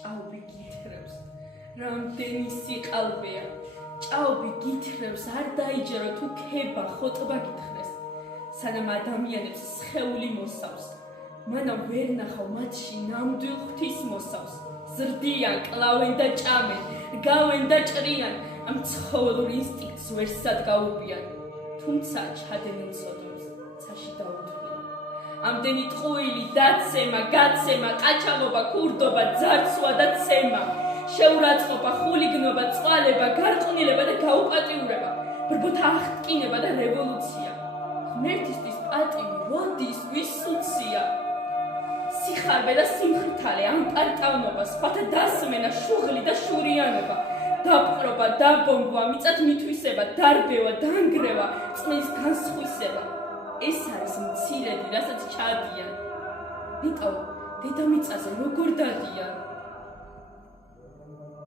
ჭაობი გითხრევს, რამდენი სიყალბეა, ჭაობი გითხრევს, არ დაიჯერო თუ ქება, ხოტბა გითხრეს, სანამ ადამიანებს სხეული მოსავს, მანამ ვერ ნახავ მათში ნამდვილ ღვთის მოსავს, ზრდიან, კლავენ და ჭამენ, გავენ და ჭრიან, ამ ცხოველურ ინსტინქტს ვერსად გაუპიან, თუმცა ჩადენენ სოდროს, ცაში დაუთვლიან. ამდენი ტყუილი, დაცემა, გაცემა, ყაჩაღობა, ქურდობა, ძარცვა და ცემა, შეურაცხყოფა, ხულიგნობა, წყვალება, გარყვნილება და გაუპატიურება, ბრბოთა აღტკინება და რევოლუცია. ღმერთისთვის პატივი, როდის, ვის უცია? სიხარბე და სიმხრთალე, ამპარტავნობა, სხვათა დასმენა, შუღლი და შურიანობა, დაპყრობა, დაბომბვა, მიწად მითვისება, დარბევა, დანგრევა, წყლის განსხვისება. ეს არის მცირედი, რასაც ჩადიან. ნიკავ, დედამიწაზე როგორ დადიან?